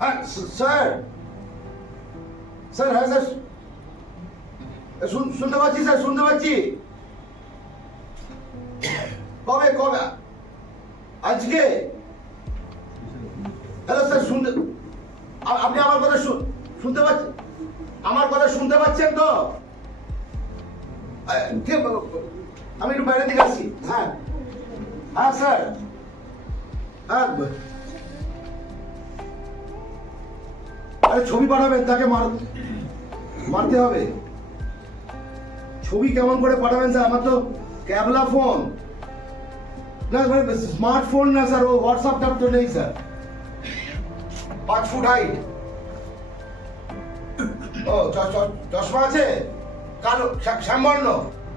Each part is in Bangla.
হ্যাঁ স্যার, স্যার, হ্যাঁ স্যার, শুনতে পাচ্ছি স্যার, শুনতে পাচ্ছি। কবে কবে? আজকে? হ্যালো স্যার, শুনতে আপনি আমার কথা শুনতে পাচ্ছেন? আমার কথা শুনতে পাচ্ছেন তো? ঠিক, আমি একটু বাইরে দিকে আসছি। হ্যাঁ হ্যাঁ স্যার, হ্যাঁ। আরে ছবি পাঠাবেন, তাকে মারতে হবে। ছবি কেমন করে পাঠাবেন স্যার? আমার তো ক্যাবলা ফোন না, স্মার্টফোন না স্যার, ও হোয়াটসঅ্যাপটা তো নেই স্যার। 5 foot height. ও চশমা আছে, কালো শ্যামবর্ণ,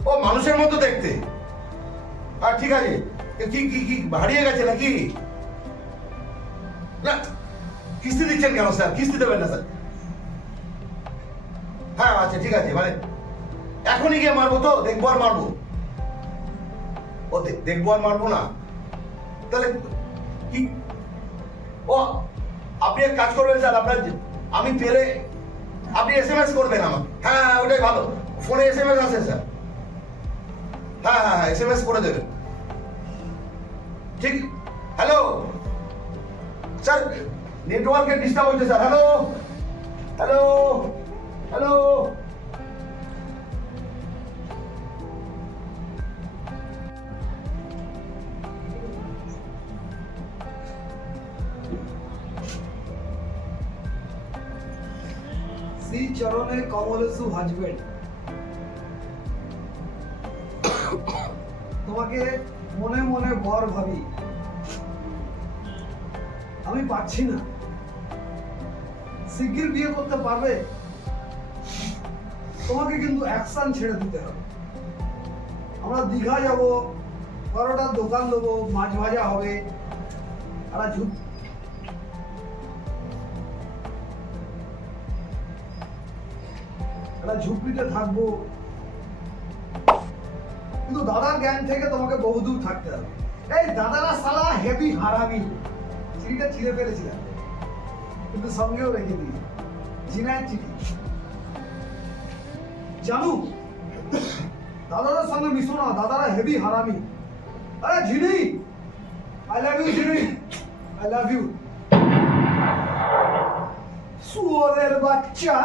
ও মানুষের মতো দেখতে। আর ঠিক আছে, কি কি কি হারিয়ে গেছে নাকি? না, কিস্তি দিচ্ছেন কেন স্যার? কিস্তি দেবেন না স্যার? হ্যাঁ আচ্ছা ঠিক আছে, মানে এখনই গিয়ে মারবো তো? দেখবো আর মারবো? ও দেখবো আর মারবো না? তাহলে কি? ও আপনি এক কাজ করবেন স্যার, আপনার আমি পেলে আপনি SMS করবেন আমাকে। হ্যাঁ ওটাই ভালো, ফোনে SMS আছে স্যার। হ্যাঁ হ্যাঁ হ্যাঁ, SMS করে দেবেন। ঠিক। হ্যালো স্যার, নেটওয়ার্কের ডিস্টার্ব হচ্ছে sir. Hello hello hello. Shri চরণে কমলেশু ভাজবেন। তোমাকে মনে মনে বর ভাবি, আমি পাচ্ছি না। শিগগির বিয়ে করতে পারবে? তোমাকে কিন্তু অ্যাকশন ছেড়ে দিতে হবে। আমরা দীঘা যাব, পরোটার দোকান দেবো, মাছ ভাজা হবে, আর একটা ঝুপড়িতে থাকবো। কিন্তু দাদার জ্ঞান থেকে তোমাকে বহুদূর থাকতে হবে। এই দাদারা সালা হেভি হারামি, চিঠিটা ছিঁড়ে ফেলেছিলাম কিন্তু সঙ্গেও রেখে দিই। জিনায় চিঠি জানু, দাদাদের সঙ্গে মিশো না, দাদারা হেভি হারামি। আরে Jhini, I love you Jhini, I love you. শুয়োরের বাচ্চা।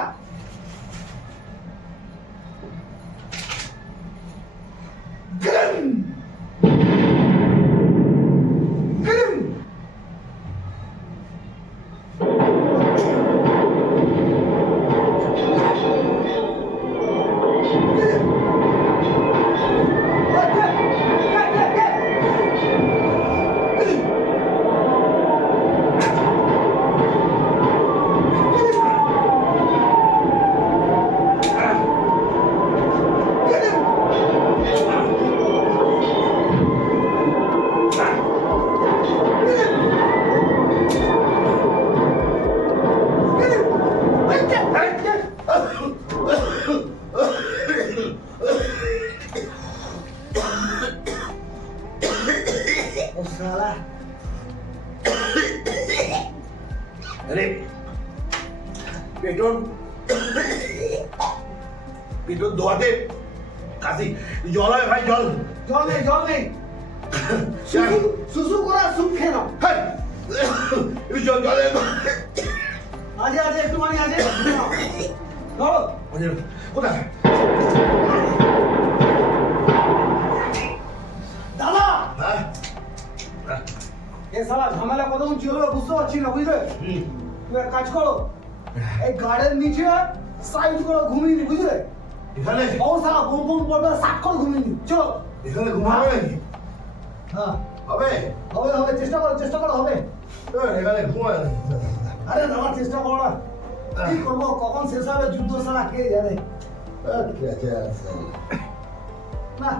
আরে পেট্রোল পেট্রোল দোয়াতে কাশি, জল হয় ভাই, জল। জল নেই, জল নেই। সুসু করা সুপ খেয়ে নাও। জল জল আজে আজে একটু মানে আজে ধরো। কোথায় দাদা? হ্যাঁ এ শালা ঝামেলা কতক্ষণ চলবে বুঝতে পারছি না, বুঝলে? তুমি এক কাজ করো, এই গাড়ির নিচে সাইড করে ঘুমিয়ে নি, বুঝলে? এখানে ও শালা বোম বোম পড়বে, সাত করে ঘুমিয়ে নি। চলো এখানে ঘুমাবে নাকি? হ্যাঁ হবে হবে হবে, চেষ্টা করো হবে। এখানে ঘুমায় নাকি? আরে দাদা চেষ্টা করো না, কি করবো, কখন শেষ হবে যুদ্ধ সারা কে জানে। না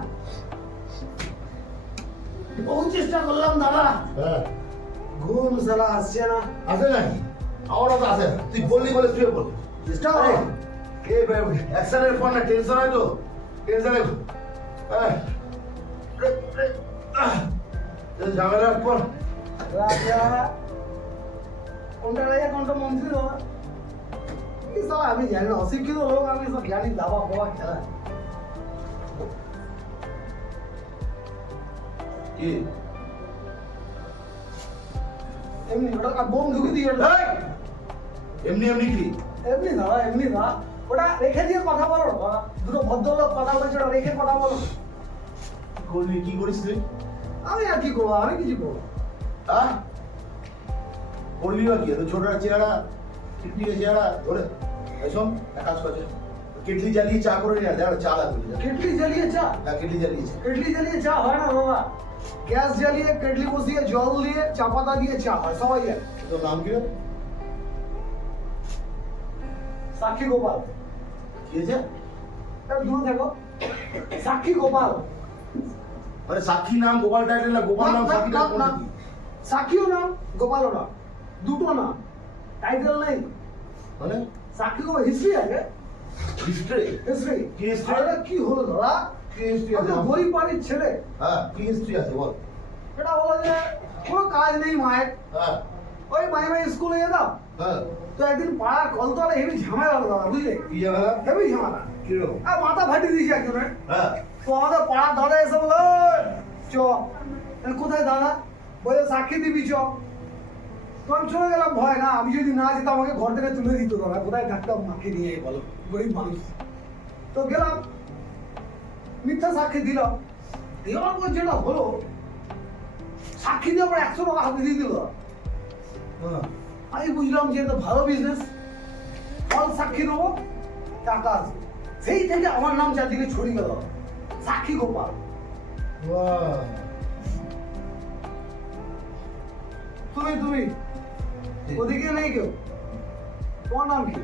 বহু চেষ্টা করলাম দাদা, ঘুম সারা আসছে না। আসে নাকি? আমারও তো আসে না, তুই বললি বলে শুয়ে বল। চেষ্টা করো। অ্যাকশনের পর না টেনশন হয় তো, টেনশনে ঝামেলার পর রাজা কোনটা রাজা কোনটা মন্ত্রী দাদা কি সালা আমি জানি না, অশিক্ষিত লোক আমি সব জানি দাবা বাবা খেলা। কি এমনি ওটা বোম ঢুকে দিয়ে এই! এমনি এমনি কি এমনি দাদা এমনি না, ওটা রেখে দিয়ে কথা বলো না দাদা, দুটো ভদ্রলোক কথা বলছে ওটা রেখে কথা বলো। করলি কি করিস তুই আমি আর কি করবো, আমি কিছু করবো। হ্যাঁ করলি বা কি এত ছোট একটা চেহারা টিকটিকে চেহারা ধরে এসব এক কাজ করছে কেটলি জ্বালিয়ে চা করে নিয়ে দেখ চা লাগবে কেটলি জ্বালিয়ে চা, হ্যাঁ কেটলি জ্বালিয়েছে কেটলি জ্বালিয়ে চা হয় না বাবা, গ্যাস জ্বালিয়ে কেটলি বসিয়ে জল দিয়ে চা পাতা দিয়ে চা হয়, সবাই জানে। তোর নাম কি রে? সাক্ষী গোপাল। কি হয়েছে একটু দূরে থাকো। সাক্ষী গোপাল। মানে সাক্ষী নাম গোপাল টাইটেল না গোপাল নাম সাক্ষী নাম কোনটা কি? সাক্ষীও নাম গোপালও নাম, দুটো নাম, টাইটেল নেই। মানে সাক্ষী গোপাল হিস্ট্রি আছে, হিস্ট্রি হিস্ট্রি। কি history? আরে কি হলো দাদা, কি হিস্ট্রি আমি আছে তো গরিব বাড়ির ছেলে, হ্যাঁ কি হিস্ট্রি আছে বল এটা বলো যে কোনো কাজ নেই মায়ের, হ্যাঁ ওই মাই মাই স্কুলে যেতাম, হ্যাঁ তো একদিন পাড়ার কলতলে হেভি ঝামেলা হলো দাদা, বুঝলে, কি জায়গা হেভি ঝামেলা, কিরকম আর মাথা ফাটিয়ে দিয়েছি একজনের। হ্যাঁ তো আমাদের পাড়ার দাদা এসে বলো চ, কোথায় দাদা, বলে সাক্ষী দিবি চ। তো আমি চলে গেলাম, ভয় না, আমি যদি না যেতাম আমাকে ঘর থেকে তুলে দিত দাদা, কোথায় থাকতাম মাকে নিয়ে বলো, গরিব মানুষ। তো গেলাম, মিথ্যা সাক্ষী দিলাম, দেওয়ার পর যেটা হলো, সাক্ষী দিয়ে আমার 100 টাকা হাতে দিয়ে দিল। হ্যাঁ আমি বুঝলাম যে এটা ভালো বিজনেস, ফল সাক্ষী দেবো, টাকা আসবে। সেই থেকে আমার নাম চারদিকে ছড়িয়ে গেল, সাক্ষী গোপাল। বাহ তুমি তুমি ওদিকে নেই কেউ, তোমার নাম কি?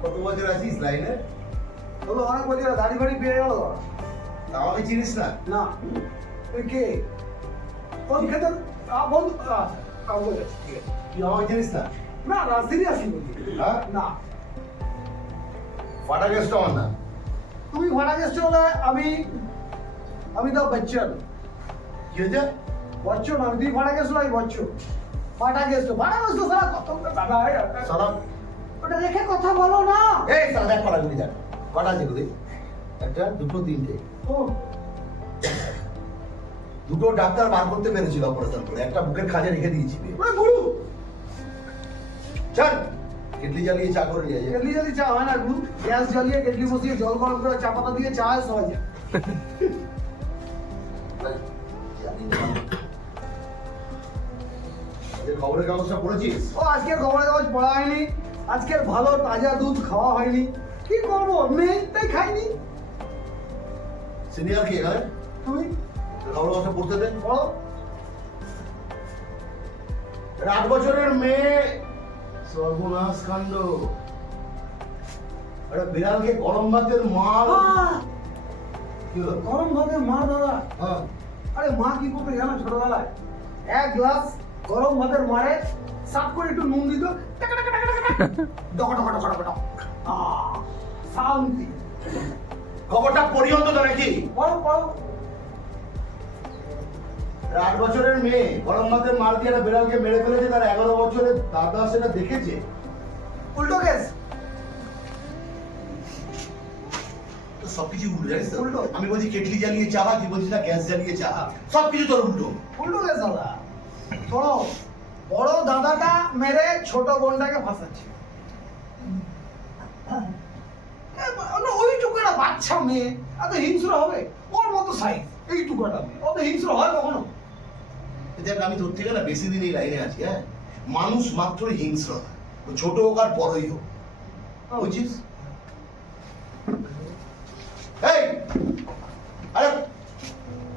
কত বছর আছিস লাইনে বলো অনেক বছর, দাড়ি ফাড়ি পেয়ে গেল আমাকে চিনিস না না। তুই কে? কোন খেতে বন্ধু? আচ্ছা কাউকে যাচ্ছি, ঠিক আছে। তুই আমাকে চিনিস না না না সিরিয়াসলি বলছি, হ্যাঁ না। ফাটা গেস্ট আমার না তুমি ভাড়া গেছো হলে আমি অমিতাভ বচ্চন। কি হয়েছে বচ্চন আমি, তুই ভাড়া গেছো আমি বচ্চন। ভাড়া গেছো, ভাড়া গেছো সারা কত দাদা, সালাম ওটা রেখে কথা বলো না। এই সালা দেখ কটা গুলি দেখ কটা আছে গুলি একটা দুটো তিনটে ও দুটো ডাক্তার বার করতে পেরেছিল অপারেশন করে একটা বুকের খাজে রেখে দিয়েছিলি ওরে গুরু, চল কেটলি জ্বালিয়ে চা করে নিয়ে যায় কেটলি জ্বালিয়ে চা হয় না গুরু, গ্যাস জ্বালিয়ে কেটলি বসিয়ে জল গরম করে চা পাতা দিয়ে চা হয়, সবাই যায়। খবরের কাগজটা পড়েছিস ও আজকের খবরের কাগজ পড়া হয়নি, আজকের ভালো তাজা দুধ খাওয়া হয়নি, কি করবো নেই তাই খাইনি। সিনিয়র কি এখানে তুমি খবরের কাগজটা পড়তে দে বলো। 8 বছরের মেয়ে সর্বনাশ কাণ্ড একটা বিড়ালকে গরম ভাতের মাল কি হলো? গরম ভাতের মা দাদা, হ্যাঁ আরে মা কি করতে জানো ছোটবেলায়, 1 গ্লাস গরম ভাতের মারে সাপ করে একটু নুন দিত, টাকা টাকা টাকা টাকা ডকা ডকা ডকা ডকা ডকা, শান্তি। খবরটা পড়ি অন্তত নাকি পড়ো পড়ো। 8 বছরের মেয়ে গরম ভাতের মাল দিয়ে একটা বিড়ালকে মেরে ফেলেছে তার 11 বছরের দাদা সেটা দেখেছে উল্টো কেস, তো সবকিছু উল্টো জানিস তো উল্টো। আমি বলছি কেটলি জ্বালিয়ে চা তুই বলছিস না গ্যাস জ্বালিয়ে চা সবকিছু তোর উল্টো উল্টো কেস দাদা। শোনো, বড় দাদাটা মেরে ছোট বোনটাকে ফাঁসাচ্ছে, ওইটুকু একটা বাচ্চা মেয়ে এত হিংস্র হবে, ওর মতো সাইজ এইটুকুটা মেয়ে অত হিংস্র হয় কখনো? দেখ আমি তোর থেকে না বেশি দিন এই লাইনে আছি হ্যাঁ মানুষ মাত্রই হিংস্র হয়। ও ছোট হোক আর বড়ই হোক বুঝছিস এই আরে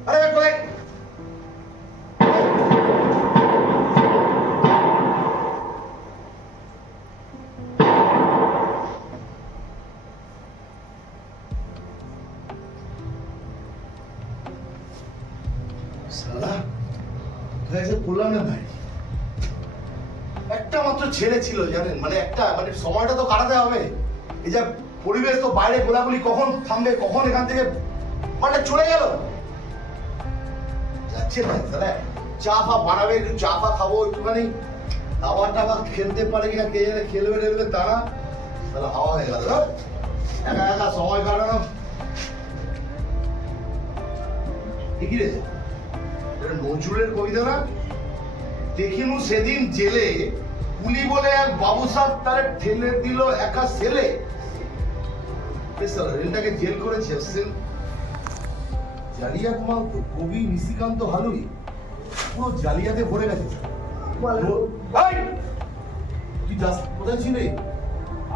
আরে কোথায় সালা এসে বললাম না ভাই একটা মাত্র ছেলে ছিল জানেন মানে একটা মানে সময়টা তো কাটাতে হবে এই যা পরিবেশ তো বাইরে গোলাগুলি কখন থামবে কখন এখান থেকে মানে চলে গেল এত ইচ্ছে নাই তাহলে চা ফা বানাবে, একটু চা ফা খাবো, একটুখানি হাওয়া টাওয়া খেলতে পারে কিনা কে জানে, খেলবে টেলবে তা না, তাহলে হাওয়া হয়ে গেল একা একা সময় কাটানো। কি রে এটা নজরুলের কবিতা না? দেখিনু সেদিন জেলে কুলি বলে এক বাবু সাহেব তারে ঠেলে দিল একা ছেলে। রেলটাকে জেল করেছে জালিয়াত মাল তো কবি নিশিকান্ত হালুই পুরো জালিয়াতে ভরে গেছে। এই, তুই যাস কোথায় ছিলে?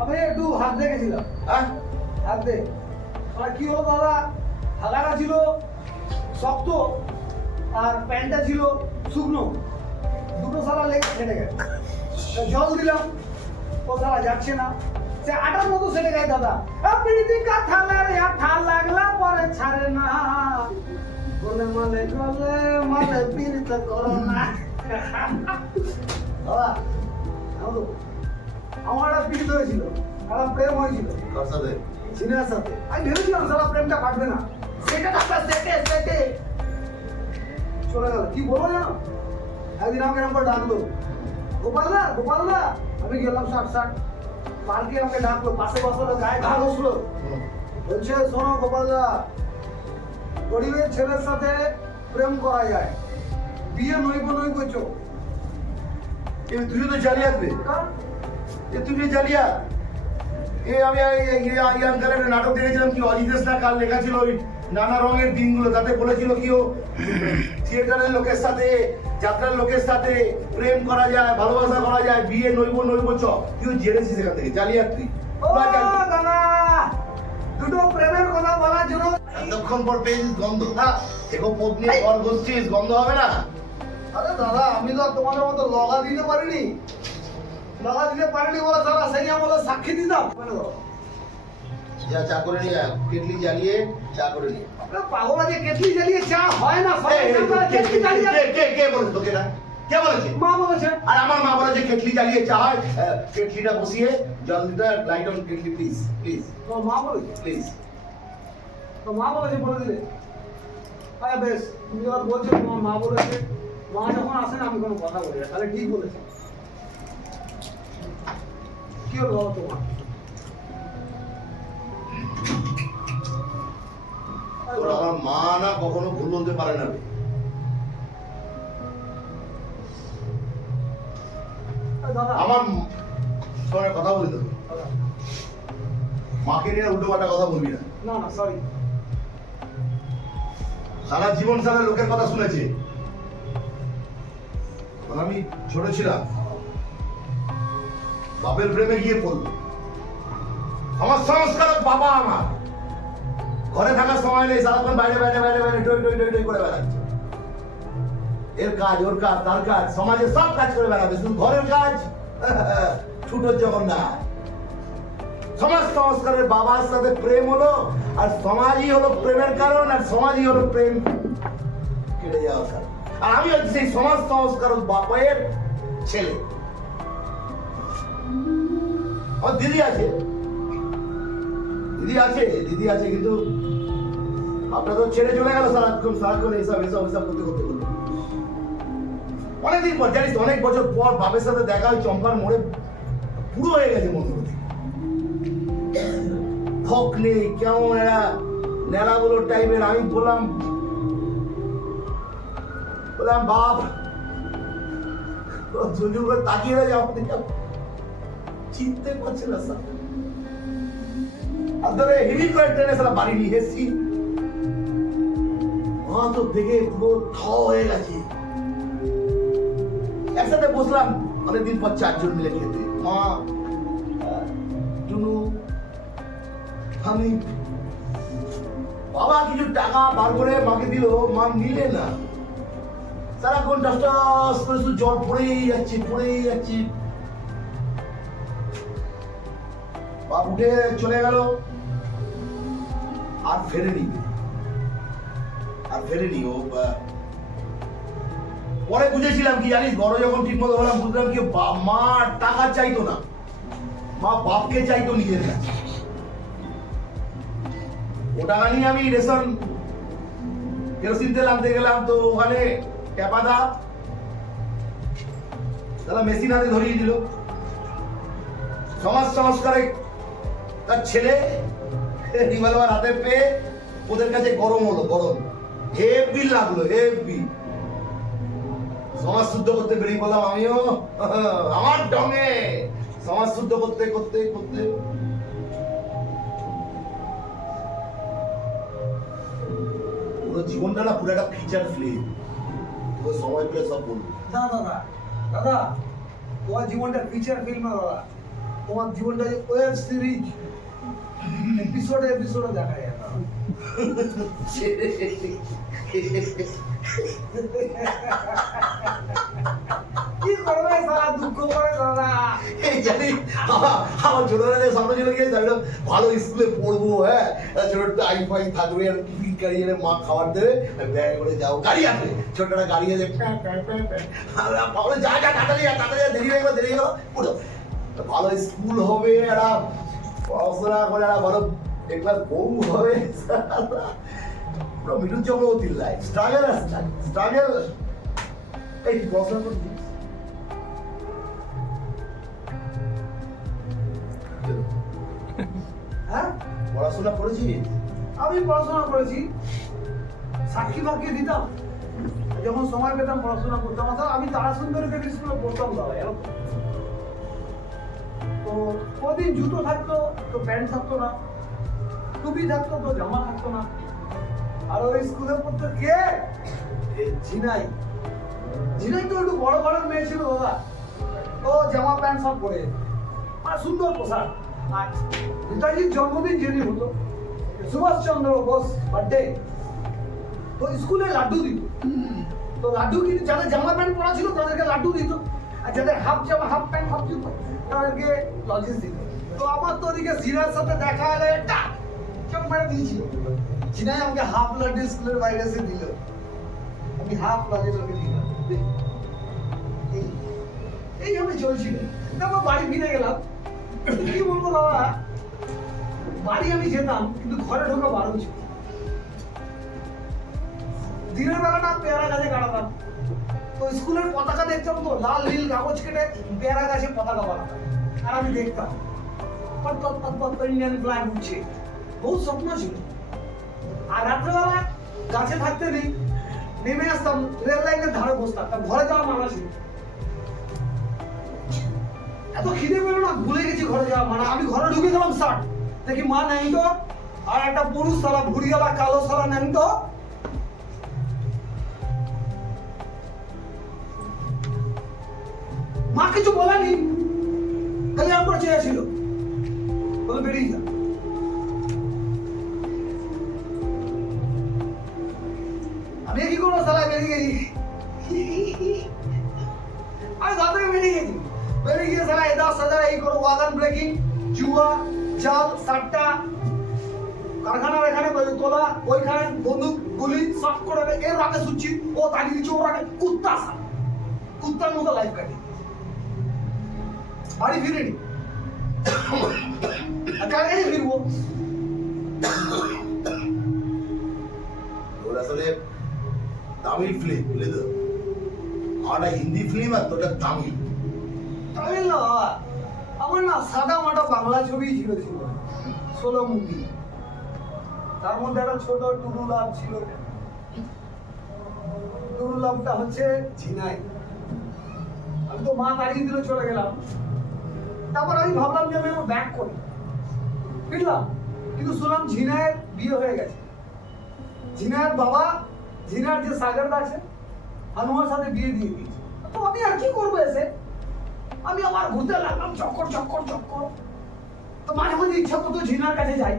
আমি একটু হাত দেখেছিলাম, হ্যাঁ হাত দে। আর কি হলো দাদা, হালাটা ছিল শক্ত আর প্যান্টটা ছিল শুকনো, দুটো সালা লেগে ফেটে গেছে। জল দিলাম, ও সালা যাচ্ছে না, সে আটার মতো সেটে গেছে দাদা। প্রীতি কথা লাগলা পরে ছাড়ে না, বলে মানে পীড়িত করো না। দাদা আমার একটা পীড়িত হয়েছিল, আমার প্রেম হয়েছিল কার সাথে? সিনিয়র সাথে। আমি ভেবেছিলাম সারা প্রেমটা কাটবে না, সেটা সেটে চলে গেল। কি বলবো জানো, একদিন আমাকে এরকম করে ডাকলো, গোপাল দা। আমি গেলাম ষাট পালকি, আমাকে ডাকলো, পাশে বসলো, গায়ে ঘা বসলো, বলছে শোনো গোপাল দা, গরিবের ছেলের সাথে প্রেম করা যায়, বিয়ে নইব চো। তুই তো জালিয়াত বে, তুই যে জালিয়াত। আমি আঙ্কালের নাটক দেখেছিলাম, কি অজিতেশ না কাল লেখা ছিল ওই নানা রঙের দিনগুলো, তাতে বলেছিল কি ও থিয়েটারের লোকের সাথে, যাত্রার লোকের সাথে প্রেম করা যায়, ভালোবাসা করা যায়, বিয়ে নইব চ। তুই জেনেছিস এখান থেকে, জালিয়াত তুই। দাদা দুটো প্রেমের কথা বলার জন্য এতক্ষণ পর পেয়েছিস গন্ধ না? এখন পদ নিয়ে ঘর বসছিস, গন্ধ হবে না? আরে দাদা আমি তো তোমাদের মতো লগা দিতে পারিনি বলে দাদা সেই আমলে সাক্ষী দিতাম। যা চা করে নিয়ে আয়, কেটলি জ্বালিয়ে চা করে নিয়ে। পাগল আছে, কেটলি জ্বালিয়ে চা হয় না। কে বলেছে তোকে না? কে বলেছে? মা বলেছে। আর আমার মা বলেছে কেটলি জ্বালিয়ে চা হয়, কেটলিটা বসিয়ে জল দিতে, light on kettle please please. তো মা বলেছে, প্লিজ। তো মা বলেছে, বলে দিলে। আরে বেশ, তুমি যখন বলছো তোমার মা বলেছে, মা যখন আসে না আমি কোনো কথা বলি না, তাহলে ঠিক বলেছে। কি হলো তোমার? আমার মা না কখনো ভুল বলতে পারে না। আমার সঙ্গে কথা বলি তো, মাকে নিয়ে উল্টো পাল্টা কথা বলবি না। না সরি। সারা জীবন সারা লোকের কথা শুনেছে। আমি ছোট ছিলাম, বাপের প্রেমে গিয়ে পড়লো। আমার সংস্কারক বাবা আমার ঘরে থাকার সময় নেই, সারাক্ষণ বাইরে বাইরে বাইরে বাইরে টই করে বেড়াচ্ছে। এর কাজ, ওর কাজ, তার কাজ, সমাজের সব কাজ করে বেড়াবে, শুধু ঘরের কাজ ছুটোর জগন্নাথ। সমাজ সংস্কারের বাবার সাথে প্রেম হলো, আর সমাজই হলো প্রেমের কারণ, আর সমাজই হলো প্রেম কেটে যাওয়ার কারণ। আর আমি হচ্ছে সেই সমাজ সংস্কারক বাপের ছেলে। আমার দিদি আছে কিন্তু আপনার তো ছেড়ে চলে গেল সারাক্ষণ এসব করতে করতে করতে। অনেকদিন পর জানিস, অনেক বছর পর বাপের সাথে দেখা হয় চম্পার মোড়ে, পুরো হয়ে গেছে মন্দির, থক নেই, কেমন এরা নেড়াগুলো টাইপের। আমি বললাম বাপ, জজুর করে তাকিয়ে যাও, চিনতে পারছে না স্যার। ধরে হেভি করে ট্রেনে সারা বাড়ি নিয়ে এসেছি, মা তো দেখে পুরো থ হয়ে গেছে। একসাথে বসলাম অনেকদিন পর, চারজন মিলে খেতে, মা, টুনু, আমি। বাবা কিছু টাকা বার করে মাকে দিল, মা নিলে না। সারাক্ষণ টাস করে শুধু জল পড়েই যাচ্ছে। বাপ উঠে চলে গেল, আর ফেরেনি ও। পরে বুঝেছিলাম কি জানিস, বড় যখন ঠিক মতো হলাম, বুঝলাম কি মা টাকা চাইতো না, মা বাপকে চাইতো নিজের কাছে। ও টাকা নিয়ে আমি রেশন কেরোসিন তেল আনতে গেলাম তো ওখানে ট্যাপাদা দাদা মেশিন হাতে ধরিয়ে দিল। সমাজ সংস্কারে তার ছেলে রিভলভার হাতে পেয়ে ওদের কাছে গরম হলো, গরম হেভি লাগলো, হেভি। সমাজ শুদ্ধ করতে বেরিয়ে বললাম আমিও আমার ঢঙে সমাজ শুদ্ধ করতে করতে করতে পুরো জীবনটা না পুরো একটা ফিচার ফিল্ম। তো সময় পেলে সব বলবো। দাদা দাদা তোমার জীবনটা ফিচার ফিল্ম না দাদা, তোমার জীবনটা ওয়েব সিরিজ এপিসোডে এপিসোডে দেখা যায় দাদা। কি করবে সারা দুঃখ করে দাদা। এই জানি আমার ছোটবেলায় স্বপ্ন ছিল কি জানি ভালো স্কুলে পড়বো, হ্যাঁ ছোট টাই ফাই থাকবে আর টিফিন ক্যারিয়ারে মা খাবার দেবে ব্যাগে করে যাও, গাড়ি আছে ছোট একটা গাড়ি আছে ভাবলে যা যা তাড়াতাড়ি দেরি হয়ে গেল দেরি হয়ে গেল পুরো ভালো স্কুল হবে, একটা পড়াশোনা করে একটা ভালো দেখলাম বউ হবে, পুরো মিঠুন চক্রবর্তীর লাইফ স্ট্রাগল স্ট্রাগল। এই পড়াশোনা করছি হ্যাঁ পড়াশোনা করেছি, আমি পড়াশোনা করেছি, সাক্ষী বাকি দিতাম যখন সময় পেতাম পড়াশোনা করতাম। অর্থাৎ আমি তারা সুন্দরী দেবী স্কুলে পড়তাম দাদা, জানো তো? তো কদিন জুতো থাকতো তো প্যান্ট থাকতো না, টুপি থাকতো তো জামা থাকতো না। আর ওই স্কুলে পড়তো কে? ঝিনাই। ঝিনাই তো একটু বড় ঘরের মেয়ে ছিল দাদা, ও জামা প্যান্ট সব পরে মানে সুন্দর পোশাক। আর নেতাজির জন্মদিন যেদিন হতো, সুভাষচন্দ্র বোস বার্থডে, তো স্কুলে লাড্ডু দিত। তো লাড্ডু কিন্তু যাদের জামা প্যান্ট পরা ছিল তাদেরকে লাড্ডু দিত, আর যাদের হাফ জামা হাফ প্যান্ট হাফ জুতো তাদেরকে লজেন্স দিত। তো আমার তো ওদিকে জিনার সাথে দেখা হলে একটা চোখ মেরে দিয়েছিল। জিনাই আমাকে হাফ লাড্ডু স্কুলের বাইরে এসে দিল, আমি হাফ লজেন্স ওকে দিলাম। এইভাবে চলছিল। তারপর বাড়ি ফিরে গেলাম, কি বলবো বাবা, বাড়ি আমি যেতাম কিন্তু ঘরে ঢোকা বারণ ছিল। দিনের বেলা না পেয়ারা গাছে কাটাতাম, তো স্কুলের পতাকা দেখতাম তো লাল নীল কাগজ কেটে পেয়ারা গাছে পতাকা বানাতাম, আর আমি দেখতাম পট পট পট পট ইন্ডিয়ান ফ্ল্যাগ উঠছে, বহু স্বপ্ন ছিল। আর রাত্রেবেলা গাছে থাকতে নেই, নেমে আসতাম রেল লাইনের ধারে বসতাম, ঘরে যাওয়া মানা ছিল। এত খিদে পেলো না, ভুলে গেছি ঘরে যাওয়া মানা। আমি ঘরে ঢুকে গেলাম শার্ট দেখি মা নাই তো, আর একটা পুরুষ সারা ভুড়িওয়ালা কালো সারা নাই তো। মা কিছু বলেনি, খালি আমার চেয়েছিল বলে বেরিয়ে যা। আমি কি করবো সালা, বেরিয়ে গেছি। আমি দাদা বেরিয়ে গেছি, বেরিয়ে গিয়ে সালা এদা সাদা এই করো ওয়াগন ব্রেকিং, জুয়া জাল সাট্টা, কারখানার এখানে তোলা, ওইখানে বন্দুক গুলি সব করে এর আগে শুচ্ছি, ও তাড়িয়ে দিচ্ছে, ওর আগে কুত্তা সাপ, কুত্তার মতো লাইফ কাটি। বাড়ি ফিরিনি, কালকে ফিরবো। ওর আসলে তামিল ফিল্ম বুঝলে তো, আর হিন্দি ফিল্ম আর তোটা তামিল। তামিল না বাবা, আমার না সাদা মাটা বাংলা ছবি ছিল, 16 মুভি, তার মধ্যে একটা ছোট টুরু লাভ ছিল। টুরু লাভটা হচ্ছে ঝিনাই। আমি তো মা তাড়িয়ে দিল, চলে গেলাম। তারপর আমি ভাবলাম যে আমি আমার ব্যাক করি, ফিরলাম, কিন্তু শুনলাম ঝিনাইয়ের বিয়ে হয়ে গেছে। ঝিনাইয়ের বাবা ঝিনার যে সাগর আছে হানুমার সাথে বিয়ে দিয়ে দিয়েছে। তো আমি আর কি করবো এসে, আমি আবার ঘুরতে লাগলাম চক্কর চক্কর চক্কর। তো মাঝে মাঝে ইচ্ছা করতো ঝিনার কাছে যাই।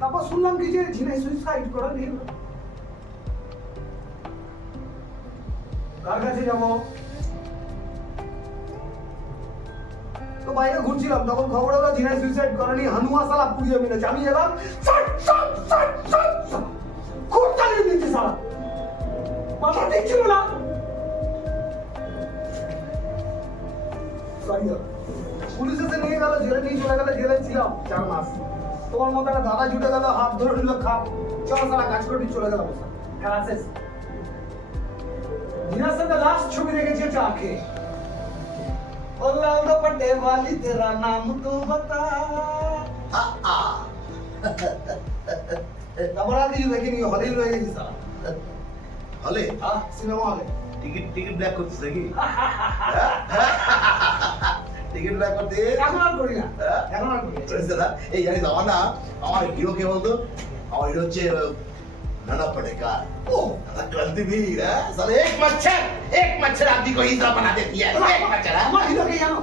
তারপর শুনলাম কি যে ঝিনাই সুইসাইড করে নিয়ে গেল। কার কাছে যাবো, তো বাইরে ঘুরছিলাম, তখন খবর হলো ঝিনাই সুইসাইড করেনি, হানুমা সালা পুড়িয়ে মেরেছে। আমি এলাম খুব চালিয়ে দিচ্ছে সালা, মাথা দেখছিল না। পুলিশ এসে নিয়ে গেল, জেলে নিয়ে চলে গেল, জেলে ছিলাম 4 মাস। তোমার মতো একটা দাদা জুটে গেল, হাত ধরে নিল, খাপ চল সারা কাজ করে চলে গেল, খেলা শেষ। जिनार साहब लास्ट ছবি দেখেছি চা খেয়ে ओ लाल दुपट्टे वाली तेरा नाम तू बता তারপর আর কিছু দেখিনি হলেই রয়ে গেছি সারা হলে সিনেমা হলে টিকিট ব্যাক করছিস নাকি টিকিট ব্যাক করতে এখন আর করি না এখন আর করি না এই জানিস আমার হিরো কে বলতো আমার হিরো হচ্ছে नाना पटेकर ओ क्रांतिवीर है साले एक मच्छर आदमी को हिंसा बना देती है एक मच्छर আমার হিরো কে জানো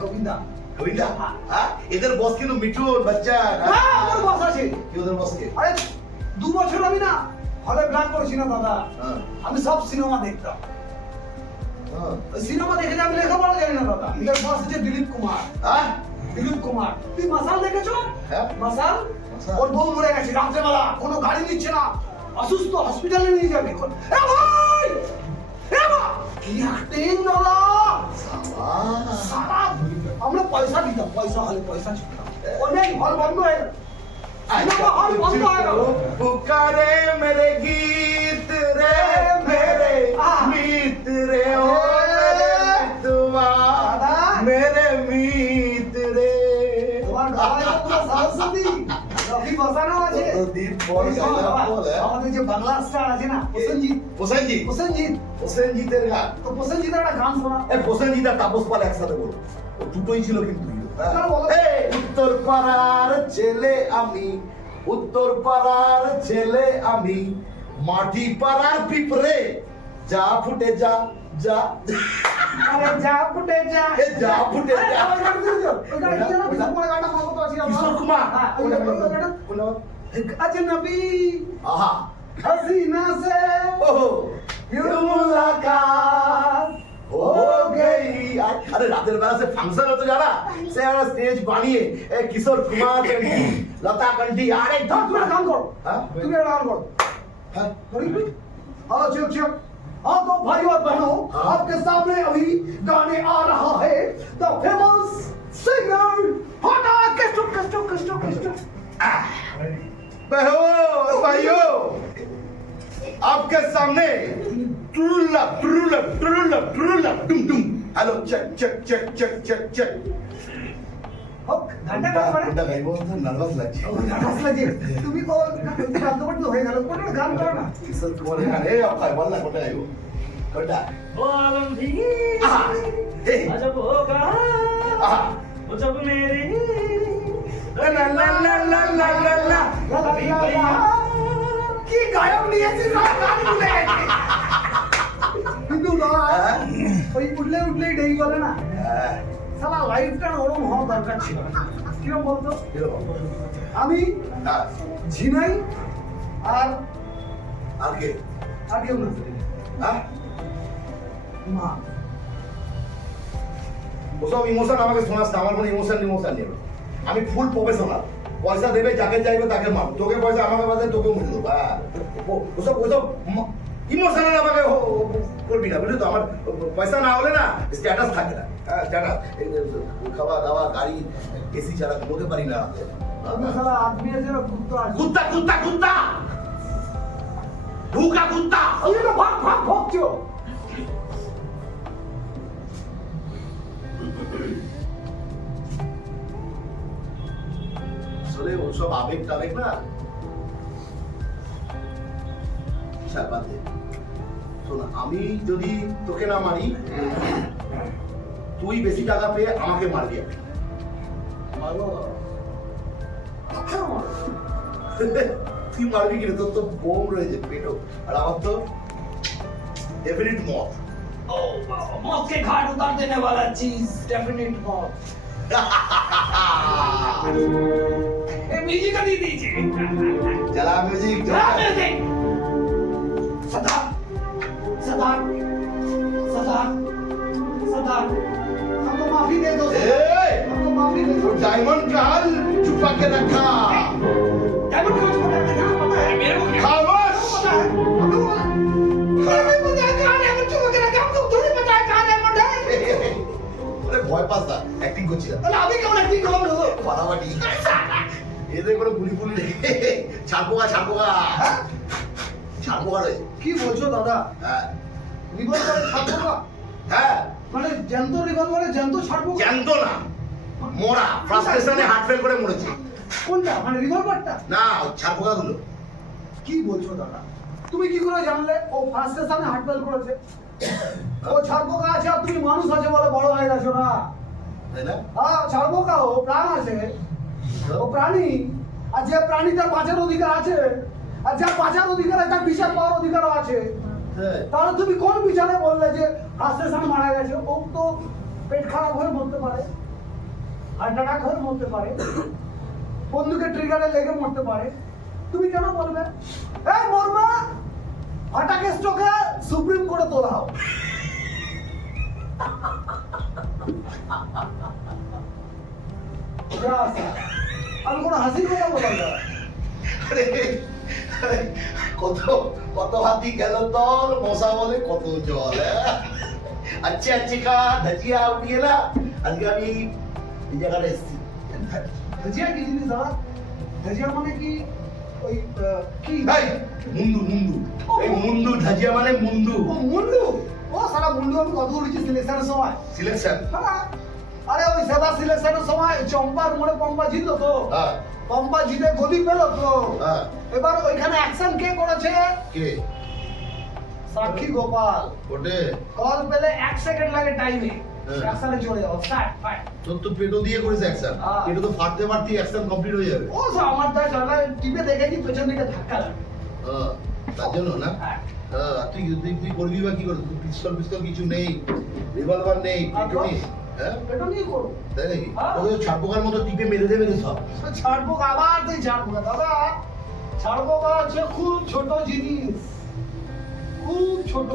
গোবিন্দা गोविंदा हां इधर बॉस की तो मिठू और बच्चा হ্যাঁ আমার বস আছে কি ওদের বস কে আরে 2 বছর আমি না হলে ব্ল্যাক করেছি না দাদা আমি সব সিনেমা দেখতাম সিনেমা দেখে আমি লেখাপড়া জানি না দাদা এদের বস আছে দিলীপ কুমার হ্যাঁ দিলীপ কুমার তুই মাসাল দেখেছো হ্যাঁ মাসাল ওর বউ মরে গেছে রাত্রেবেলা কোনো গাড়ি নিচ্ছে না অসুস্থ হসপিটালে নিয়ে যাবে এ ভাই এ মা কি অ্যাক্টিং দাদা সারা আমরা পয়সা দিতাম পয়সা হলে পয়সা ছিল অনেক হল বন্ধ হয়ে গেল সিনেমা হল বন্ধ হয়ে গেল पुकारे मेरे गीत रे मेरे मीत रे ओ मेरे मितवा मेरे मीत रे তোমার গলায় তো পুরো সরস্বতী রবি বসানো আছে দীপ বল আমাদের যে বাংলা স্টার আছে না প্রসেনজিৎ প্রসেনজিতের গান তো প্রসেনজিৎ একটা গান শোনা প্রসেনজিৎ আর তাপস পাল একসাথে বলো ও দুটোই ছিল কিন্তু উত্তর পাড়ার ছেলে আমি উত্তর পাড়ার ছেলে আমি মাটি পাড়ার পিঁপড়ে যা ফুটে যা যা আরে যা ফুটে যা যা ফুটে যা কিশোর কুমার अजनबी आहा हसीना से ओहो यूं मुलाकात हो गई अरे रातेर बेला से फंक्शन হতো যারা সে আমরা স্টেজ বানিয়ে কিশোর কুমার कंठी लता कंठी আরে तुम काम करो हां तुम काम करो हां हाँ चुप हाँ तो भाई और बहनों आपके सामने अभी गाने आ रहा है द फेमस सिंगर होना कष्टो भाइयों आपके सामने ट्रुलप ट्रुलप ट्रुलप ट्रुलप डुम डुम hello check check check check check check ঘন্টা কাজ করে ঘন্টা গাইবো তো নার্ভাস লাগছে নার্ভাস লাগে তুমি তো গান তো বলতে হয়ে গেল কোন গান করো না কিশোর কুমার গান এই অক্ষয় বল না কোনটা গাইবো কোনটা वो आलम भी आहा ए अजब होगा आहा वो जब मेरी ला ला ला ला ला ला ला কি গায়ক নিয়েছি সব গান ভুলে গেছি কিন্তু না ওই উঠলেই ডেই বলে না সালা লাইফটা ওরকম হওয়া দরকার ছিল কিরকম বলতো আমি ঝিনাই আর আগে কেউ না হ্যাঁ মা ওসব ইমোশন আমাকে শোনাস না আমার কোনো ইমোশন নেই আমি ফুল প্রফেশনাল পয়সা দেবে যাকে চাইবে তাকে মারো তোকে পয়সা আমাকে বাদে তোকে মুড়ে দেবো ওসব ইমোশনাল আমাকে করবি না বুঝলি তো আমার পয়সা না হলে না স্ট্যাটাস থাকে না হ্যাঁ স্ট্যাটাস খাওয়া দাওয়া গাড়ি এসি ছাড়া ঘুমোতে পারি না আমি সালা আদমি আছে না কুত্তা আছে কুত্তা কুত্তা কুত্তা ভুকা কুত্তা আমি তো ভাগ ভাগ ভোগছো আসলে ওসব আবেগ টাবেগ না বিশাল বাদে শোন আমি যদি তোকে না মারি তুই বেশি টাকা পেয়ে আমাকে মারবি মারো তুই মারবি কিনা তোর তো বোম রয়েছে পেটো আর আমার তো ডেফিনিট মত मौत के घाट उतार देने वाला चीज डेफिनेट मौत म्यूजिक का दी दीजिए चला म्यूजिक म्यूजिक सदा सदा सदा सदा हमको माफी दे दो हमको माफी दे दो डायमंड का हाल छुपा के रखा डायमंड का छोटा का नाम पता है मेरे को क्या खामोश पता है हमको पता है कहां डायमंड छुपा के रखा हमको थोड़ी पता है कहां डायमंड है अरे ভয় পাস না অ্যাক্টিং করছিস अरे अभी कौन एक्टिंग कर रहे हो ফাটাফাটি এদের কোনো গুলি ফুলি নেই ছাড়পোকা ছাড়পোকা ছাড়পোকা রয়েছে কি বলছো দাদা হ্যাঁ রিভলভারে ছাড়বো না হ্যাঁ মানে জ্যান্ত রিভলভারে জ্যান্ত ছাড়বো জ্যান্ত না, মোরা ফ্রাস্ট্রেশনে হার্ট ফেল করে মরেছে। কোনটা মানে রিভলভারটা? না, ছারপোকাগুলো। কি বলছো দাদা? তুমি কি করে জানলে ও ফার্স্ট স্টেশনে হার্ট ফেল করেছে? ও ছাড়পোকা আছে আর তুমি মানুষ আছে বলে বড় হয়ে গেছো না? তাই না? হ্যাঁ ছাড়পোকা, ও প্রাণ আছে, ও প্রাণী। আর যে প্রাণী তার বাঁচার অধিকার আছে, আর যার বাঁচার অধিকার আছে তার বিচার পাওয়ার অধিকারও আছে। হ্যাঁ। তাহলে তুমি কোন বিচারে বললে যে ফার্স্ট স্টেশনে মারা গেছে? ও তো পেট খারাপ হয়ে মরতে পারে, হার্ট অ্যাটাক হয়ে মরতে পারে, বন্দুকের ট্রিগারে লেগে মরতে পারে। তুমি কেন বলবে এই মরবা হার্ট স্ট্রোকে সুপ্রিম কোর্টে তোলা হোক? আমি কোনো হাসির কথা বললাম না। আরে, আরে, কত কত হাতি গেল তোর, মশা বলে কত জল। আচ্ছা আচ্ছা কা ধাজিয়া উঠিয়ে না, আজকে আমি এই জায়গাটা এসেছি। ধাজিয়া কি জিনিস দাদা? ধাজিয়া মানে কি? ওই কি এই, মুন্ডু মুন্ডু, এই মুন্ডু ধাজিয়া মানে মুন্ডু। ও মুন্ডু? ও সারা মুন্ডু আমি কত করেছি সিলেকশনের সময়। সিলেকশন। হ্যাঁ। আরে ওই সাদা সিলেকশনের সময় চম্পার মোড়ে পম্পা জিতলো তো। হ্যাঁ পম্পা জিতে গদি পেল তো। হ্যাঁ। এবার ওইখানে অ্যাকশন কে করেছে? কে? সাক্ষী গোপাল। ওটে কল পেলে 1 সেকেন্ড লাগে টাইমে, হ্যাঁ। অ্যাকশনে চলে যাও, স্টার্ট ফাইট। তোর তো পেটো দিয়ে করেছে অ্যাকশন, হ্যাঁ। পেটো তো ফাটতে ফাটতে অ্যাকশন কমপ্লিট হয়ে যাবে। ও সব আমার দা চলা টিপে দেখেছি পেছন দিকে ধাক্কা লাগে। হ্যাঁ, তার জন্য না। হ্যাঁ। হ্যাঁ, তুই তুই তুই করবি বা কি করবি? পিস্তল পিস্তল কিছু নেই, রিভলভার নেই, আর কিছু তো? নেই। হ্যাঁ, এটা নিয়ে করো। তাই নাকি? হ্যাঁ। ওই ছাড়পোকার মতো টিপে মেরে দেবে রে সব। ছাড়বো আবার তুই ছাড়বো না দাদা। ছাড়বো হচ্ছে খুব ছোট জিনিস, খুব ছোট,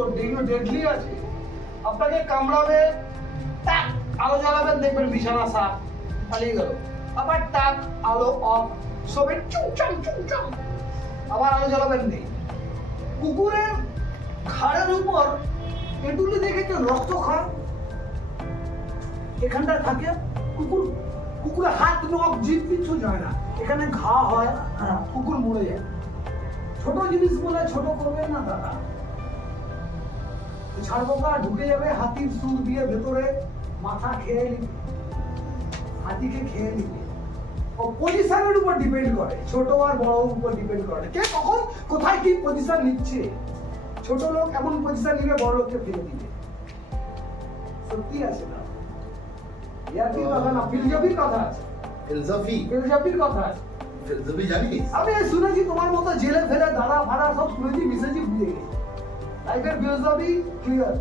ডেডলি আছে। আপনাকে কামড়াবে, টাক আলো জ্বালাবেন, দেখবেন বিছানা সাফ, পালিয়ে গেল। আবার টাক আলো অফ, সবে চুমচাম চুমচাম, আবার আলো জ্বালাবেন নেই। কুকুরের ঘাড়ের উপর এটুলি দেখেছে রক্ত খায়, এখানটা থাকে। কুকুরের হাত নখ জিভ কিছু যায় না, এখানে ঘা হয়, কুকুর মরে যায়। ছোট জিনিস বলে ছোট করবেন না দাদা। ছাড়পোকা ঢুকে যাবে হাতির সুর দিয়ে ভেতরে, মাথা খেয়ে নিবে, হাতিকে খেয়ে নিবে। ও পজিশনের উপর ডিপেন্ড করে, ছোট আর বড় উপর ডিপেন্ড করে কে কখন কোথায় কি পজিশন নিচ্ছে। ছোট লোক এমন পজিশন নিবে, বড় লোককে ফেলে দিবে। সত্যি আছে না? ইয়ার্কির কথা না, ফিলজফির কথা আছে। ফিলসফি, ফিলজফির কথা আছে। ফিলসফি জানিস? আমি শুনেছি তোমার মতো জেলে ফেলে দাদা ফাদা সব শুনেছি, মিশেছি, বুঝে গেছি। লাইফের ফিলজফি ক্লিয়ার।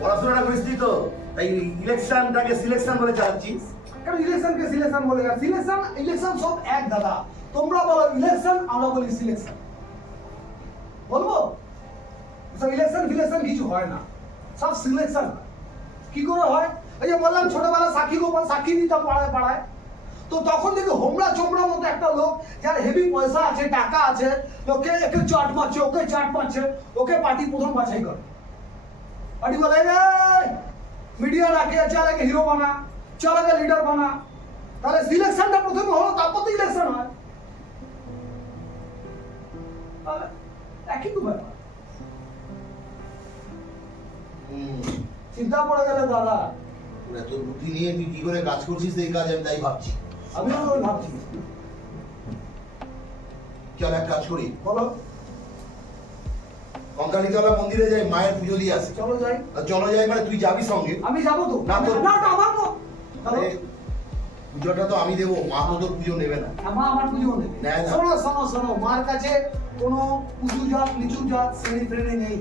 পড়াশোনাটা করিস তো, তাই ইলেকশনটাকে সিলেকশন বলে চালাচ্ছিস। কারণ ইলেকশনকে সিলেকশন বলে, আর সিলেকশন ইলেকশন সব এক দাদা। তোমরা বলো ইলেকশন, আমরা বলি সিলেকশন। বলবো সব ইলেকশন ফিলেকশন কিছু হয় না, সব সিলেকশন। কি করে হয়? এই যে বললাম ছোটবেলা সাক্ষী গোপাল সাক্ষী দিতাম পাড়ায় পাড়ায়, তো তখন থেকে হোমরা চোমরা মতো একটা লোক যার হেভি পয়সা আছে, টাকা আছে, লোকে একে চাট মারছে, ওকে চাট মারছে, ওকে পার্টি প্রথম বাছাই করে। পার্টি বলে রে মিডিয়া রাখে, চল একে হিরো বানা, চল একে লিডার বানা। তাহলে সিলেকশনটা প্রথমে হলো, তারপর তো ইলেকশন হয়। তাহলে একই তো ব্যাপার। চিন্তা পড়ে গেলে দাদা। এত বুদ্ধি নিয়ে তুই কি করে কাজ করছিস এই কাজ, আমি তাই ভাবছি। আমিও তো ভাবছি। চল এক কাজ করি, বলো। কঙ্কালীতলা মন্দিরে যাই, মায়ের পুজো দিয়ে আসি। চলো যাই। আর চলো যাই মানে তুই যাবি সঙ্গে? আমি যাবো তো। না তো। না তো আমার তো। আরে, পুজোটা তো আমি দেবো, মা তো তোর পুজো নেবে না। মা আমার পুজো নেবে। নেয় না। শোনো শোনো শোনো, মার কাছে কোনো উঁচু জাত নিচু জাত শ্রেণী ফ্রেণী নেই।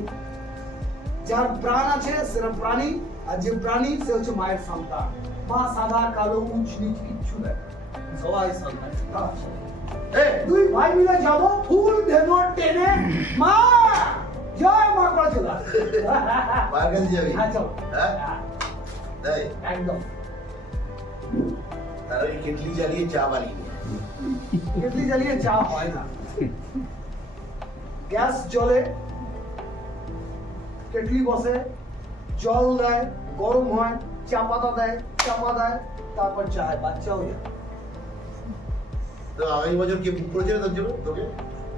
যার প্রাণ আছে সেটা প্রাণী, আর যে প্রাণী সে হচ্ছে মায়ের সন্তান। মা সাদা কালো উঁচ নিচ কিচ্ছু নেই, সবাই সন্তান। এই, দুই ভাই মিলে যাবো, ফুল ধেনো টেনে, মা জয় মা করে চলে আসবে। মায়ের কাছে যাবি? হ্যাঁ চলো। হ্যাঁ? হ্যাঁ, তাই? একদম। তাহলে ওই কেটলি জ্বালিয়ে চা বানিয়ে নে। কেটলি জ্বালিয়ে চা হয় না, গ্যাস জ্বলে, কেটলি বসে, জল দেয়, গরম হয়, চা পাতা দেয়, চাপা দেয়, তারপর চায়, বাচ্চাও যায়। তো আগামী বছর কে বুক করেছে তোর জন্য তোকে?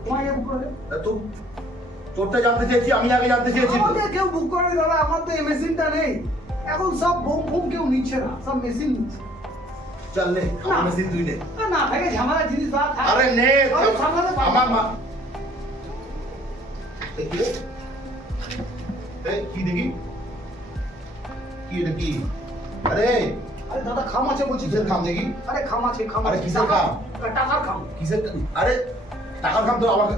তোমায় বুক করে আর তো তোরটা জানতে চেয়েছি, আমি আগে জানতে চেয়েছি তো। আমাকে কেউ বুক করে দাদা, আমার তো এই মেশিনটা নেই এখন, সব বোম ফোম কেউ নিচ্ছে না, সব মেশিন নিচ্ছে। চল নে, আমার না। মেশিন তুই নে। না থাকে ঝামেলা জিনিস দাদা থাকে। আরে নে, আমি সামলাতে পারবো। আমার মা দেখি রে। এই, কি দেখি? কি এটা কি? আরে আরে দাদা খাম আছে বলছি। কিসের খাম দেখি? আরে খাম আছে, খাম আরে আছে। কিসের খাম? টাকার খাম। কিসের? আরে টাকার খাম তো আমার।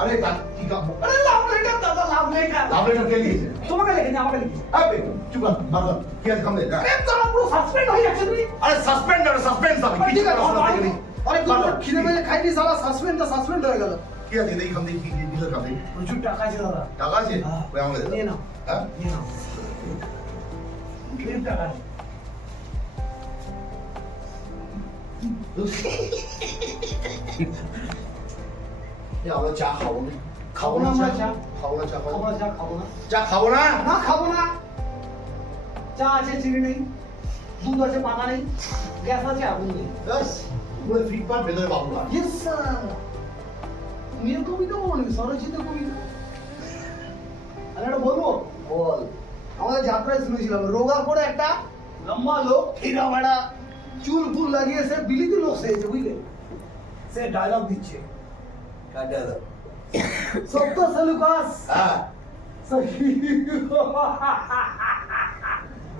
আরে কি খাম? আরে লাভ লেটার দাদা, লাভ লেটার। লাভ লেটার কে লিখেছে? তোমাকে লিখেছি, আমাকে লিখেছি। আবে চুপ কর, বারবার কি আছে খাম দে। আরে দাদা পুরো সাসপেন্ড হয়ে যাচ্ছে তুমি। আরে সাসপেন্ড আর সাসপেন্স আমি আরে কিছু ঠিক আছে, পড়াশোনা থেকে নেই। অনেক খিদে পেয়ে খাইনি সালা, সাসপেন্ড হয়ে গেল। কি আছে দেখি খাম দেখি, কি কিসের খাম দেখি? প্রচুর টাকা আছে দাদা। টাকা আছে? হ্যাঁ। ওই আমাকে দে। নিয়ে নাও, হ্যাঁ? নিয়ে নাও। অনেক টাকা আছে। এ, আমরা চা খাবো না। খাবো না আমরা চা? খাবো না চা খাবো খাবো না। না, চা খাবো না। চা খাবো না? না খাবো না। চা আছে, চিনি নেই, দুধ আছে, পাতা নেই, গ্যাস আছে, আগুন নেই। ব্যাস, পুরো ফিট পার ভেতরে বাবুরা। Yes sir. তুমিও কবিতা বলো, স্বরচিত কবিতা। আমি একটা বলবো? বল। আমাদের যাত্রায় শুনেছিলাম, রোগা করে একটা লম্বা লোক, ফিরা বেড়া, চুল ফুল লাগিয়ে সে বিলিতি লোক সেজেছে, বুঝলে? সে ডায়লগ দিচ্ছে, কাটা দাও। সত্য সেলুকাস হ্যাঁ।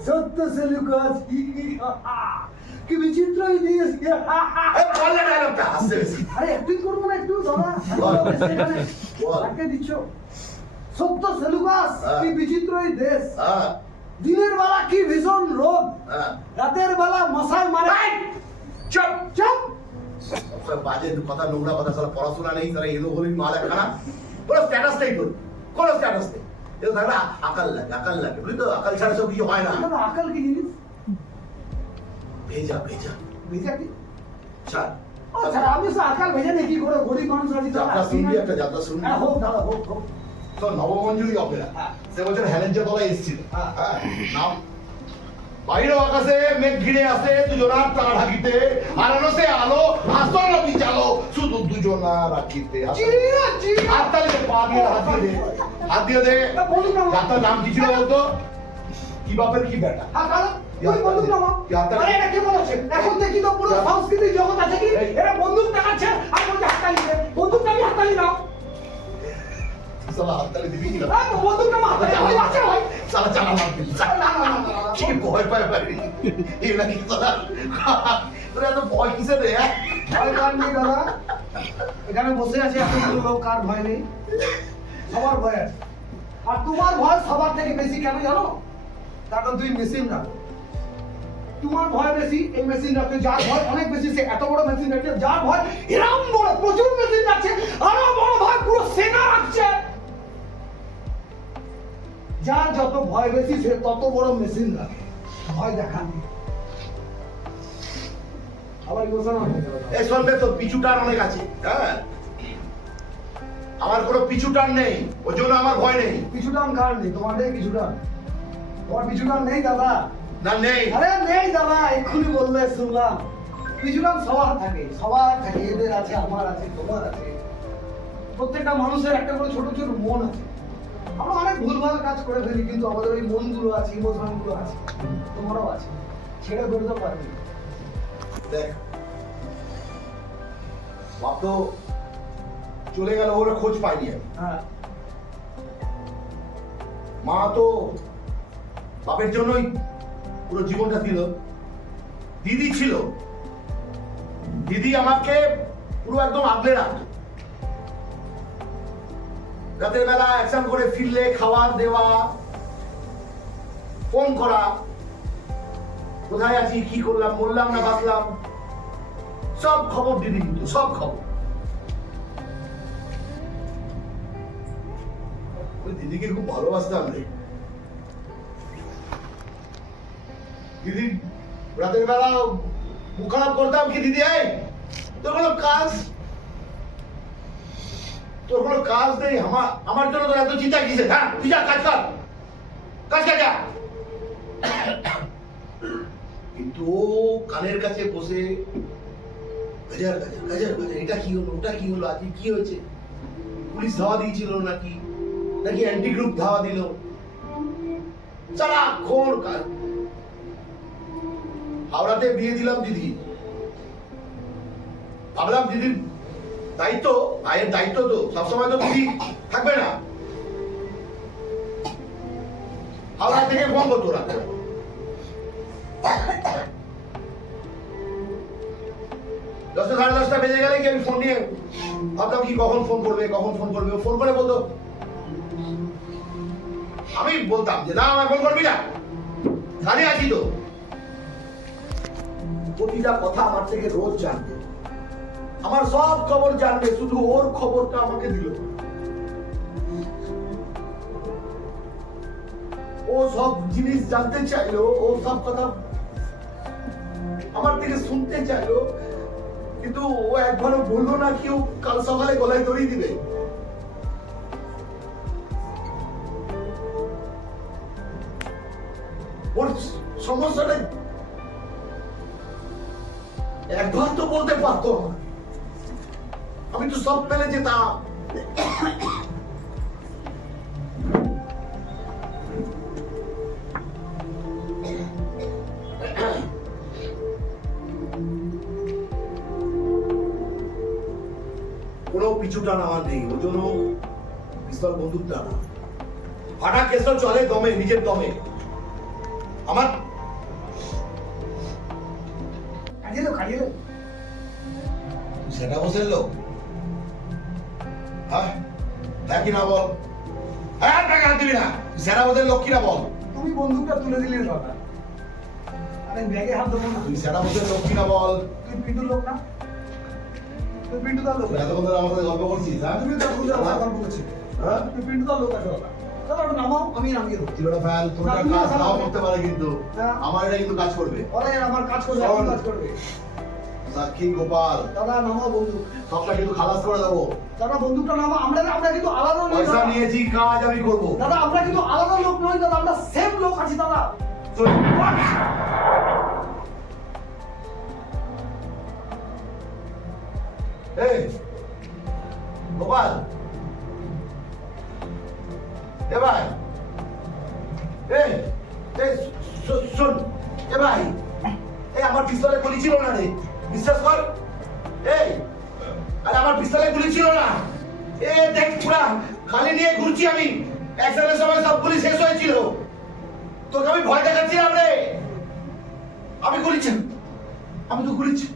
সত্য সেলুকাস কি বিচিত্র দিয়েছ। এই বল না ডায়লগটা, হাসতে বেশি। আরে অ্যাক্টিং করবো না একটু দাদা? বল। বল। তাকে দিচ্ছ। সত্য সেলুকাস হ্যাঁ। কি বিচিত্র এই দেশ, হ্যাঁ, দিনের বেলা কি ভীষণ রোদ, হ্যাঁ। রাতের বেলা মশাই মারে। চুপ। চুপ। সব বাজে কথা, নোংরা কথা, সারা পড়াশোনা নেই, সারা এলো হলির মাল একখানা। কোনো স্ট্যাটাস নেই তোর, কোনো স্ট্যাটাস নেই। এও থাকলে আকাল লাগে, আকাল লাগে, বুঝলি তো? আকাল ছাড়া সব কিছু হয় না। দাদা আকাল কি জিনিস? ভেজা ভেজা ভেজা কি? ছাড়। আচ্ছা আমি তো আকাল ভেজে নাকি করে গরিব মানুষ আছি তো। যাত্রা শুনবি, একটা যাত্রা শুনবি। হ্যাঁ হোক দাদা, হোক হোক। তো নবমঞ্জুরি অপেরা, হ্যাঁ। সে বছর হেলেঞ্জা তলায় এসেছিল। হ্যাঁ। হ্যাঁ, নাম বাইরে আকাশে মেঘ ঘিরে আসে দুজনার তা ঢাকিতে, আলোনো সে আলো আসল নবী চালো শুধু দুজনা রাখিতে। চিড়িয়া, চিড়িয়া। হাততালি দে, পা দিয়ে হাত দিয়ে দে, হাত দিয়ে দে। বলুন না। যাত্রার নাম কি ছিল বলতো? কি বাপের কি বেটা? হ্যাঁ কালো, তুই বন্দুক নামা। কি হাততালি? আরে এটা কি বলছে? এখন দেখি তো পুরো সাংস্কৃতিক জগৎ আছে কি? এই। এরা বন্দুক দেখাচ্ছে আর বলছে হাততালি দে। বন্দুক নামি হাততালি নাও। সালা হাততালি দিবি কি না? হ্যাঁ বন্দুক নামা হাততালি ভাই, বাচ্চা ভাই। সালা জানা মারবি। না না না না, না। কি ভয় পায় পাবি? এই নাকি সালা তোরা এত ভয় কিসে রে? ভয় কার নেই দাদা? এখানে বসে আছে এতগুলো লোক, কার ভয় নেই? সবার ভয় আছে। আর তোমার ভয় সবার থেকে বেশি কেন জানো? কারণ তুই মেশিন রাখো। তোমার ভয় বেশি এই মেশিন রাখতে, যার ভয় অনেক বেশি সে এত বড় মেশিন রাখছে, যার ভয় এরকম বড় প্রচুর মেশিন রাখছে, আরো বড় ভয় পুরো সেনা রাখছে। যার যত ভয় বেশি সে তত বড় মেশিন রাখে, ভয় দেখানি। আবার ইমোশনাল হয়ে গেল। এই শুনবে তো, পিছু টান অনেক আছে। হ্যাঁ, আমার কোনো পিছু টান নেই, ওই জন্য আমার ভয় নেই। পিছুটান কার নেই? তোমার নেই পিছুটান? তোমার পিছুটান নেই দাদা? না নেই। আরে নেই দাদা, এক্ষুনি বললে শুনলাম। পিছুটান সবার থাকে, সবার থাকে। এদের আছে, আমার আছে, তোমার আছে। প্রত্যেকটা মানুষের একটা করে ছোট ছোট মন আছে। আমরা অনেক ভুলভাল কাজ করে ফেলি, কিন্তু আমাদের ওই মনগুলো আছে, ইমোশন গুলো আছে। তোমারও আছে, ছেড়ে বেরোতে পারবি। দেখ, বাপ তো চলে গেল, ওরা খোঁজ পাইনি আমি। হ্যাঁ মা তো বাপের জন্যই পুরো জীবনটা দিল। দিদি ছিল, দিদি আমাকে পুরো একদম আগলে রাখতো। রাতের বেলা অ্যাকশন করে ফিরলে খাবার দেওয়া, ফোন করা, কোথায় আছি, কি করলাম, মরলাম না বাঁচলাম, সব খবর দিদি কিন্তু, সব খবর। ওই দিদিকে খুব ভালোবাসতাম রে। দিদি রাতের বেলা মুখ খারাপ করতাম কি, দিদি এই তোর কোনো কাজ, তোর কোনো কাজ নেই, আমার জন্য তোর এত চিন্তা কিসে? হ্যাঁ, তুই যা কাজ কর, কাজ কর যা। কিন্তু ও কানের কাছে বসে গাজার গাজার গাজার গাজার, এটা কি হলো, ওটা কি হলো, আজকে কি হয়েছে, পুলিশ ধাওয়া দিয়েছিল নাকি, নাকি অ্যান্টি গ্রুপ ধাওয়া দিল, সারাক্ষণ হাওড়াতে বিয়ে দিলাম দিদি, ভাবলাম দিদির দায়িত্ব, ভাইয়ের দায়িত্ব তো সবসময় তো দিদি থাকবে না, হাওড়া থেকে ফোন করতো রাতে, 10টা সাড়ে 10টা বেজে গেলে কি আমি ফোন নিয়ে ভাবতাম কি কখন ফোন করবে, কখন ফোন করবে, ফোন করে বলতো, আমি বলতাম যে না আমায় ফোন করবি না, কাজে আছি তো। প্রতিটা কথা আমার থেকে রোজ জানবে, আমার সব খবর জানবে, শুধু ওর খবরটা আমাকে দিল। ও সব জিনিস জানতে চাইলো, ও সব কথা আমার থেকে শুনতে চাইলো, কিন্তু ও একবারও বললো না কি ও কাল সকালে গলায় দড়ি দিবে। ওর সমস্যাটা একবার তো বলতে পারতো, আমি তো সব ফেলে যেতাম। কোনো পিছু টান আমার নেই, ওই জন্য পিস্তল বন্দুক টানা, ফাটা কেসটা চলে দমে, নিজের দমে। আমার কাটিয়ে সেটা বসে লোক, হ্যাঁ কি না বল, হ্যাঁ টাকা দিবি না, সেটা বসে লোক কিনা বল, তুমি বন্দুকটা তুলে দিলে দাদা, আরে ব্যাগে হাত দেবো না। তুই সেটা বসে লোক কিনা বল, তুই পিন্টুর লোক না, তুই পিন্টু তার লোক, এতক্ষণ ধরে আমার সাথে গল্প করছিস, হ্যাঁ তুমি তার বুঝে আমার গল্প করছিস, হ্যাঁ তুই পিন্টু তার লোক আছে দাদা, চলো ওটা নামাও, আমি নামিয়ে দেবো। তুই ওটা ফেল, তোর না, একটা তুমি কাজ ফেলো। নাও করতে পারে, কিন্তু হ্যাঁ। আমার এটা কিন্তু কাজ করবে। ওরা আমার কাজ করবে, আমার কাজ করবে। সাক্ষী গোপাল দাদা নামাও বন্দুক, সবটা কিন্তু খালাস করে দেবো, দাদা বন্দুকটা নামাও, আমরা কিন্তু আলাদা নই পয়সা দাদা। নিয়েছি, কাজ আমি করবো। দাদা আমরা কিন্তু আলাদা লোক নই দাদা, আমরা সেম লোক আছি দাদা। তুই এই গোপাল, এ ভাই, এই শোন, এ ভাই, এই আমার পিস্তলে গুলি ছিল না রে, বিশ্বাস কর, এই আরে আমার পিস্তলে গুলি ছিল না, এ দেখ পুরা খালি নিয়ে ঘুরছি আমি, অ্যাক্সিডেন্টের সময় সব গুলি শেষ হয়েছিল, তোকে আমি ভয় দেখাচ্ছিলাম রে, আমি গুলিছি, আমি তো গুলিছি।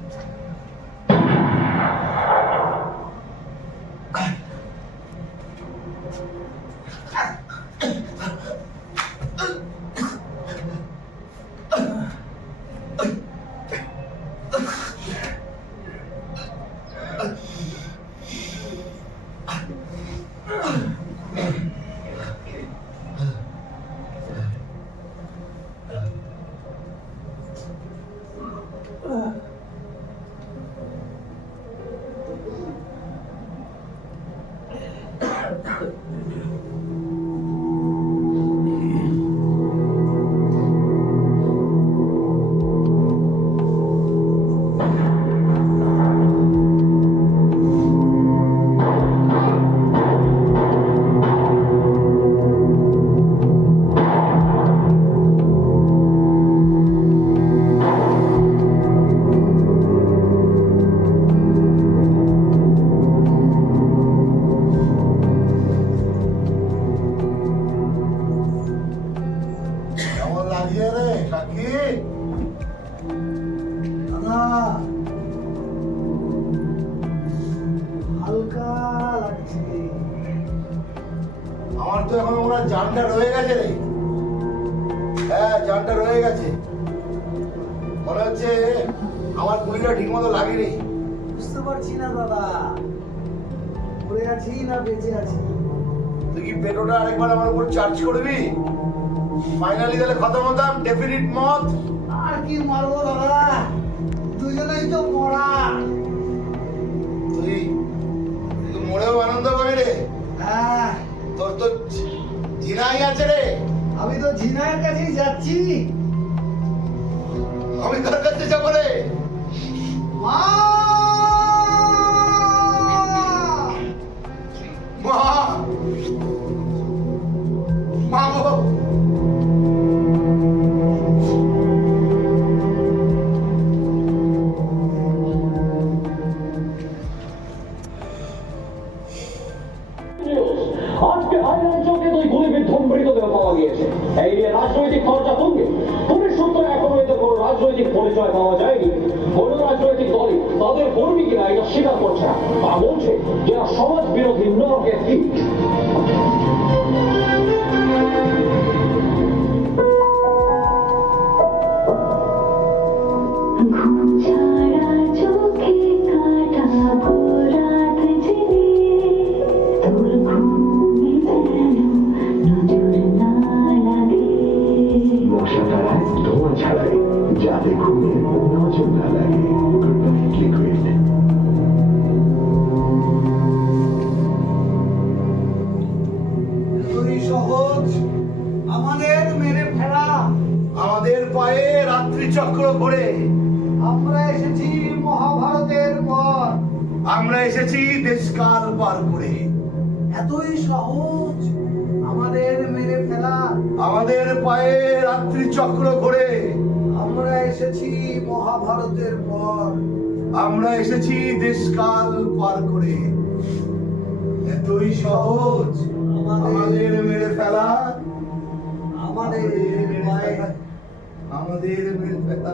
কেমন লাগছে রে সাক্ষী? দাদা হালকা লাগছে, আমার তো এখন ওরা জানটা রয়ে গেছে রে, হ্যাঁ জানটা রয়ে গেছে, মনে হচ্ছে আমার গুলিটা ঠিক মতো লাগেনি। বুঝতে পারছি না দাদা, পড়ে আছি না বেঁচে আছি। তুই কি পেটোটা আরেকবার আমার উপর চার্জ করবি? ফাইনালি তাহলে খতম হতাম, ডেফিনিট মত। আর কি মারবো দাদা, দুজনেই তো মরা। তুই তুই মরেও আনন্দ পাবি রে, হ্যাঁ তোর তো জিনাই আছে রে। আমি তো ঝিনাইয়ের কাছেই যাচ্ছি। আমি কার কাছে যাবো রে? মা মা বাবু। আজকে হাইল্যান্ড চকে দুই গুলিবিদ্ধ মৃতদেহ পাওয়া গিয়েছে। এই নিয়ে রাজনৈতিক খরচা তুঙ্গে। পুলিশ সূত্রে এখনো এদের কোনো রাজনৈতিক পরিচয় পাওয়া যায়নি। কোন রাজনৈতিক দলই তাদের কর্মী কিনা এটা স্বীকার করছে না, তা বলছে যারা সমাজ বিরোধী নরকের কীট। ছাড়া চোখে কাটা ভোরাত জেনে তোর ঘুমে যেন নজর না লাগে। মশা তারায় ধোঁয়া ছাড়ায় যাতে ঘুমে নজর না লাগে। Good night liquid. এতই সহজ আমাদের মেরে ফেলা। আমাদের পায়ে রাত্রি চক্র ঘোরে। আমরা এসেছি মহাভারতের পর। আমরা এসেছি দেশকাল পার করে। এতই সহজ আমাদের মেরে ফেলা। আমাদের পায়ে রাত্রি চক্র ঘোরে। আমরা এসেছি মহাভারতের পর। আমরা এসেছি দেশকাল পার করে। এতই সহজ আমাদের মেরে ফেলা। আমাদের পায়ে আমাদের মেরে ফেলা।